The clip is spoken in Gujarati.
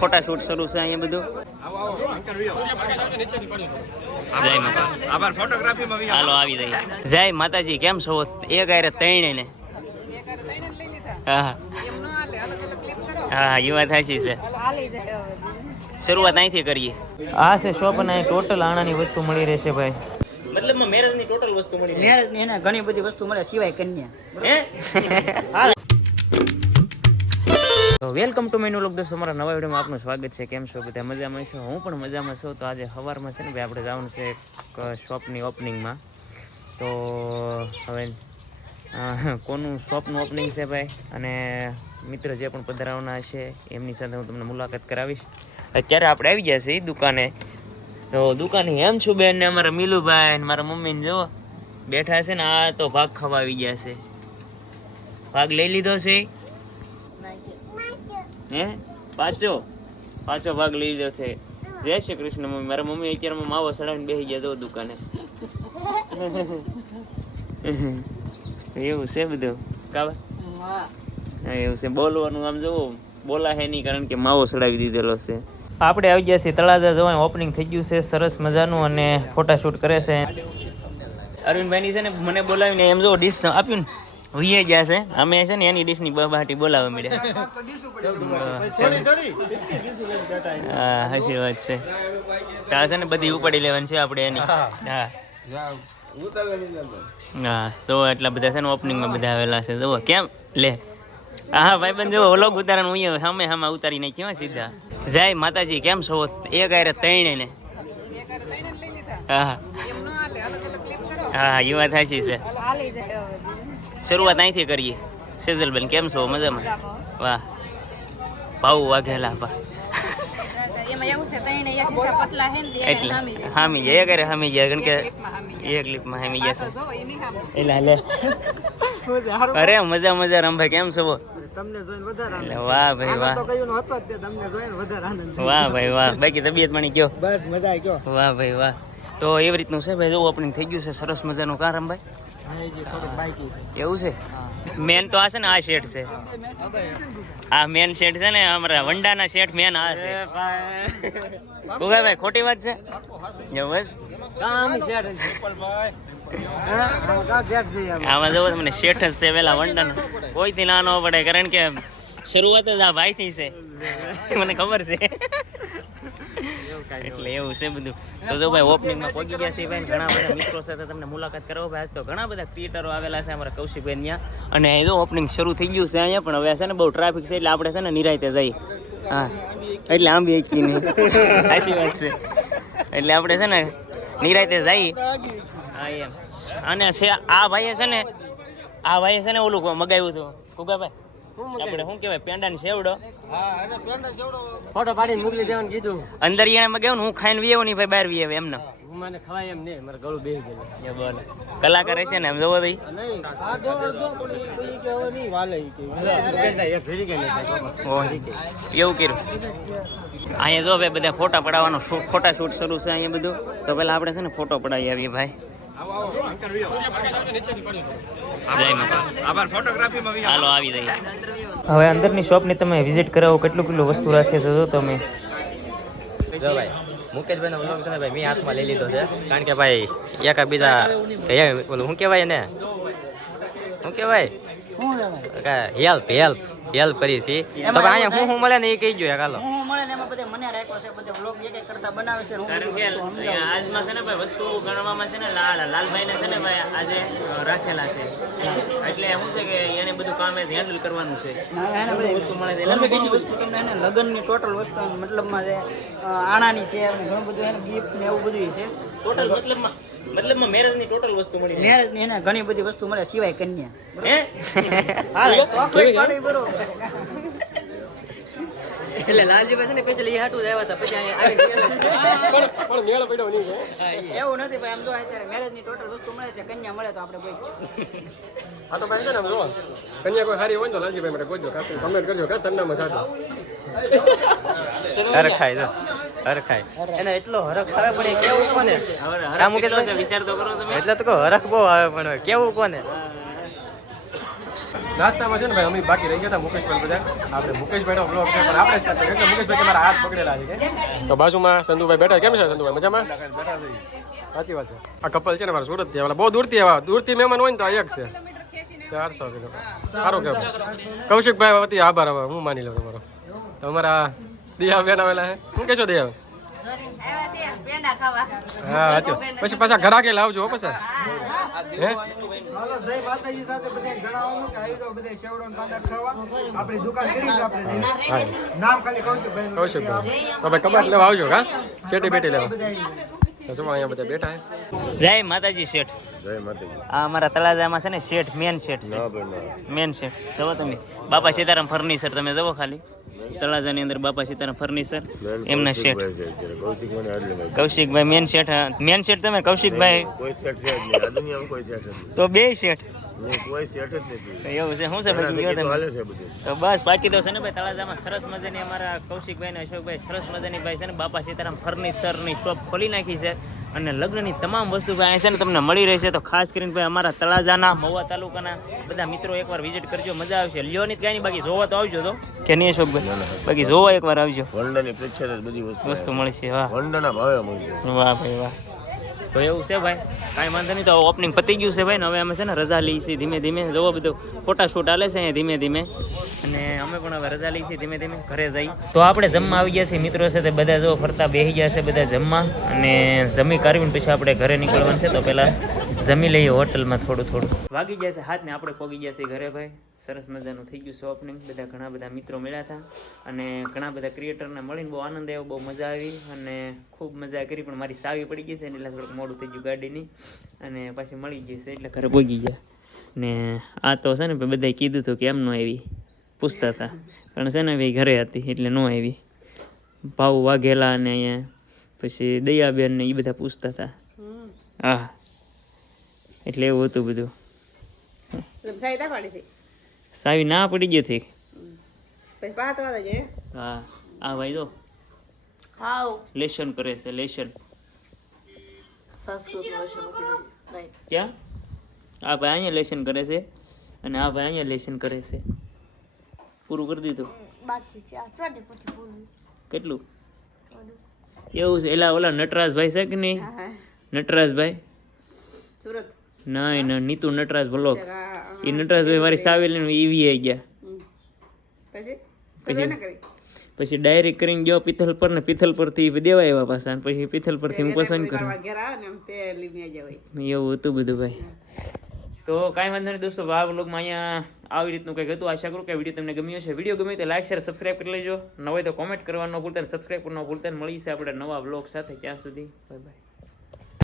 ફોટા શૂટ શરૂ છે અહીંયા બધું. જય માતા. હાલો આવી જાય. જય માતાજી, કેમ છો? એક આરે ત્રણે ને હા હા, એ વાત સાચી છે. શરૂઆત અહીંથી કરીએ. આ છે શોપ અને ટોટલ આણાની વસ્તુ મળી રહેશે ભાઈ. મતલબમાં મેરેજની ટોટલ વસ્તુ મળી રહે. મેરેજની એને ઘણી બધી વસ્તુ મળે સિવાય કન્યા. હે તો welcome to my new vlog. દોસ્તો અમારા નવા વિડીયોમાં આપનું સ્વાગત છે. કેમ છો બધા? મજામાં છો? હું પણ મજામાં છું. તો આજે સવારમાં છે ને ભાઈ આપણે જવાનું છે એક શોપની ઓપનિંગમાં. તો હવે કોનું શોપનું ઓપનિંગ છે ભાઈ, અને મિત્ર જે પણ પધારવાના હશે એમની સાથે હું તમને મુલાકાત કરાવીશ. અત્યારે આપણે આવી ગયા છીએ દુકાને. તો દુકાને એમ છું બેન ને અમારા મીલુભાઈ ને મારા મમ્મીને જો બેઠા છે ને. આ તો ભાગ ખાવા આવી ગયા છે. ભાગ લઈ લીધો છે હે? પાછો ભાગ લઈ લીધો છે. જય શ્રી કૃષ્ણ મમ્મી. મારા મમ્મી અત્યારે માવો સડાવીને બેસી ગયા જો દુકાને. એવું છે બધું કાવા. હા એવું છે. બોલવાનું આમ જોવો બોલા હે નહીં, કારણ કે માવો સડાવી દીધેલો છે. આપણે આવી ગયા છીએ તળાજા જવાનું. ઓપનિંગ થઈ ગયું છે સરસ મજાનું, અને ફોટા શૂટ કરે છે અરવિંદભાઈની. છે ને મને બોલાવીને એમ જો ડીશ આપ્યું ને વીએ ગયા છે. અમે છે ને એની ડીશની બહાટી બોલાવવા મળ્યા. હા હાચી વાત છે. ત્યાં છે ને બધી ઉપાડી લેવાની છે આપણે એની. હા હા જો એટલા બધા છે ને ઓપનિંગમાં બધા આવેલા છે. જુઓ કેમ લે. હા ભાઈ બંધ જુઓ વ્લોગ ઉતારવાનું હું સામે ઉતારી નાખ્યો સીધા. જય માતાજી, કેમ છો? એક આરે ત્રણે ને હા હા, એ વાત સાચી છે. શરૂઆત અહીંથી કરીએ. સેજલબેન કેમ છો? મજામાં? વાહ ભાવ વાઘેલા બા. એટલે હામી જાય એક હામી જાય, કારણ કે એક ક્લિપમાં હામી ગયા છે. એટલે લે અરે મજા રમભાઈ કેમ છો? તમને જોઈને વધારે આનંદ. વાહ ભાઈ વાહ. તો કયું હતો તે તમને જોઈને વધારે આનંદ. વાહ ભાઈ વાહ. બાકી તબિયત પાણી કયો? બસ મજા આવી ગયો. વાહ ભાઈ વાહ. તો એવી રીતનું છે ભાઈ. જો ઓપનિંગ થઈ ગયું છે સરસ મજાનું. કાર રમભાઈ એવું છે. મેન તો આ છે ને આ શેઠ છે. આ મેન શેઠ છે ને અમારા વંડાના શેઠ મેન આ છે. ભાઈ ખોટી વાત છે? બસ આમાં જવો તમને શેઠ જ છે પેલા વંડાનો. કોઈથી ના ન પડે, કારણ કે શરૂઆત જ આ ભાઈથી છે. મને ખબર છે. એટલે એવું છે બધું. તો જો ભાઈ ઓપનિંગમાં પહોંચી ગયા છે ભાઈ. ઘણા બધા મિત્રો સાથે તમને મુલાકાત કરાવો ભાઈ. આજ તો ઘણા બધા ક્રિએટરો આવેલા છે અમારા કૌશિકભાઈ ત્યાં. અને એ જો ઓપનિંગ શરૂ થઈ ગયું છે અહીંયા. પણ હવે છે ને બહુ ટ્રાફિક છે, એટલે આપણે છે ને નિરાયતે જઈએ. હા એટલે આમ બી એકી નહીં. સાચી વાત છે. એટલે આપણે છે ને નિરાયતે જઈએ. હા એમ. અને આ ભાઈએ છે ને ઓલું મગાવ્યું હતું કુગાભાઈ આપણે શું કહેવાય પેંડા ને સેવડો. ફોટો પાડીને મોકલી દેવાનું કીધું. અંદર એને મગાવ્યું ને હું ખાઈને વી આવું નહીં ભાઈ, બહાર વી આવે એમને. મને ખવાય એમ નહીં, મારે ગળું બેસી ગયું. બોલે કલાકાર હશે ને એમ જોવો તો એવું કર્યું. અહીંયા જો ભાઈ બધા ફોટા પડાવવાનો ફોટા શૂટ શરૂ છે અહીંયા બધું. તો પેલા આપણે છે ને ફોટો પડાવી આવીએ ભાઈ. હાલો આવી જાય. હવે અંદરની શોપની તમે વિઝિટ કરાવો. કેટલું વસ્તુ રાખે છે જો તમે. જો ભાઈ મુકેશભાઈનો વ્લોગ છે ને ભાઈ મેં હાથમાં લઈ લીધો છે, કારણ કે ભાઈ એકા બીજા ઓલું શું કહેવાય ને શું કહેવાય હેલ્પ કરી છે. તો અહીંયા હું મળે ને એ કહી ગયો હાલો. આજમાં છે ને ભાઈ વસ્તુ ગણવામાં છે ને લાલભાઈને છે ને ભાઈ આજે રાખેલા છે. એટલે શું છે કે એને બધું કામ હેન્ડલ કરવાનું છે. વસ્તુ મળે છે વસ્તુ તમને લગ્નની ટોટલ વસ્તુ મતલબમાં છે, આણાની છે, ઘણું બધું એને ગિફ્ટ ને એવું બધું છે. ટોટલ મતલબમાં મેરેજની ટોટલ વસ્તુ મળી. મેરેજની એને ઘણી બધી વસ્તુ મળે સિવાય કન્યા. હે એટલે લાલજીભાઈ છે ને પેલા એ હાટું જ આવ્યા હતા, પછી એવું નથી ભાઈ. આમ જો અત્યારે મેરેજની ટોટલ વસ્તુ મળે છે, કન્યા મળે તો આપણે કોઈ આ તો ભાઈ છે ને આમ જો કન્યા કોઈ સારી હોય તો લાલજીભાઈ માટે ગોજો, કમેન્ટ કરજો કે સરનામા સાથે હરખાય એને એટલો હરખ આવે પણ એ કેવું કોને વિચાર તો કરો તમે. એટલે તો કહો હરખ બહુ આવે પણ કેવું કોને. નાસ્તામાં છે ને ભાઈ અમે બાકી રહી ગયા હતા મુકેશભાઈ બધા આપણે મુકેશભાઈનો બ્લોગ છે પણ આપણે સ્ટાર્ટ કર્યો એટલે મુકેશભાઈ તમારા હાથ પકડેલા છે કે તો બાજુમાં સંધુભાઈ બેઠા કેમ છે સંધુભાઈ મજામાં સાચી વાત છે આ કપલ છે ને મારા સુરત થી પેલા બહુ દૂરથી મહેમાન હોય ને તો આ એક છે 400 કિલોમીટર સારું કેવું કૌશિકભાઈ વતી આભાર હવે હું માની લઉં તમારો તમારા દિયા બેન આવેલા હે શું કહેશો દિયા હા સાચું પછી પાછા ઘરાકે લાવજો હો પછી હે જય માતાજી સાથે બધાને જણાવવાનું કે આવી તો બધા સેવડો ને પાંડા ખાવા આપણી દુકાન કરી છે આપણે નામ ખાલી કૌશિકભાઈ કૌશિકભાઈ તો ભાઈ કબાટ લેવા આવજો કા ચેટી બેટી લેવા તો શું અહીંયા બધા બેઠા હે જય માતાજી શેઠ જય માતાજી. આ અમારા તળાજામાં છે ને શેઠ મેન શેઠ છે ના ભાઈ ના. મેન શેઠ જુઓ તમે બાપા સીતારામ ફર્નિચર તમે જુઓ ખાલી તળાજાની અંદર બાપા સીતારામ ફર્નિચર એમના શેઠ કૌશિકભાઈ હાડલી ભાઈ. કૌશિકભાઈ મેન શેઠ તમે કૌશિકભાઈ કોઈ સેટ છે જ નહીં. આ દુનિયામાં કોઈ સેટ જ નહીં. તો બે શેઠ નહીં, કોઈ સેટ જ નથી. એવું છે શું છે બાકી એનાથી કયો તો તમે હાલે છે બધું. તો બસ બાકી તો છે ને ભાઈ તળાજામાં સરસ મજાની અમારા કૌશિકભાઈ ને અશોકભાઈ સરસ મજાની ભાઈ છે ને બાપા સીતારામ ફર્નિચરની શોપ ખોલી નાખી છે અને લગ્નની તમામ વસ્તુ ભાઈ અહીં છે ને તમને મળી રહેશે તો ખાસ કરીને ભાઈ અમારા તળાજાના મહુવા તાલુકાના બધા મિત્રો એકવાર વિઝિટ કરજો મજા આવશે લ્યો નહીં કાંઈ નહીં બાકી જોવા તો આવજો તો કે નહીં અશોકભાઈ બાકી જોવા એકવાર આવજો વંડાની પ્રખ્યાત જ બધી વસ્તુ મળશે વાહ વંડાના ભાવે મળશે. વાહ ભાઈ વાહ તો એવું છે ભાઈ કાંઈ વાંધો નહીં તો ઓપનિંગ પતી ગયું છે ભાઈ ને હવે અમે છે ને રજા લઈએ છીએ ધીમે ધીમે જોવો બધું ફોટા શૂટ હાલે છે અહીંયા ધીમે ધીમે અને અમે પણ હવે રજા લઈએ છીએ ધીમે ધીમે ઘરે જઈ તો આપણે જમવા આવી ગયા છીએ મિત્રો સાથે બધા જો ફરતા બેસી ગયા છે બધા જમવા અને જમી કાઢીને પછી આપણે ઘરે નીકળવાનું છે તો પહેલાં જમી લઈએ હોટલમાં થોડું વાગી ગયા છે હાથ ને આપણે પોગી ગયા છીએ ઘરે ભાઈ સરસ મજાનું થઈ ગયું છે ઓપનિંગ બધા ઘણા બધા મિત્રો મળ્યા હતા અને ઘણા બધા ક્રિએટરને મળીને બહુ આનંદ આવ્યો બહુ મજા આવી અને ખૂબ મજા કરી પણ મારી સાવી પડી ગઈ છે એટલે થોડુંક મોડું થઈ ગયું ગાડીની અને પાછી મળી ગઈ છે એટલે ઘરે પહોંચી ગયા ને આ તો છે ને બધાએ કીધું હતું કે એમ ન આવી પૂછતા હતા પણ છે ને ભાઈ ઘરે હતી એટલે ન આવી ભાવ વાઘેલા અને અહીંયા પછી દયાબેન ને એ બધા પૂછતા હતા હા એટલે એવું હતું બધું સાવી ના પડી ગઈ હતી હા આ ભાઈ તો લેશન કરે છે લેશન ક્યાં આ ભાઈ અહીંયા લેશન કરે છે અને આ ભાઈ અહીંયા લેશન કરે છે પૂરું કરી દીધું કેટલું એવું છે એલા ઓલા નટરાજભાઈ છે કે નહીં નટરાજભાઈ નહીં ના નીતુ નટરાજ બ્લોક એ નટરાજભાઈ મારી સાવી લઈને ઈવી આવી ગયા પછી ડાયરેક્ટ કરીને ગયો પિથલ પર ને પિથલ પરથી દેવા આવ્યા પાછા અને પછી પિથલ પરથી હું પસંદ કરું એવું હતું બધું ભાઈ તો કાંઈ વાંધો નહીં દોસ્તો આ વ્લોગમાં અહીંયા આવી રીતનું કંઈક હતું આશા કરું કે વિડીયો તમને ગમ્યો છે વિડીયો ગમ્યો તો લાઈક શેર સબસ્ક્રાઈબ કરી લેજો ન હોય તો કોમેન્ટ કરવાનું ન ભૂલતા સબસ્ક્રાઈબ કરવાનું ન ભૂલતા મળી છે આપણે નવા વ્લોગ સાથે ત્યાં સુધી બાય બાય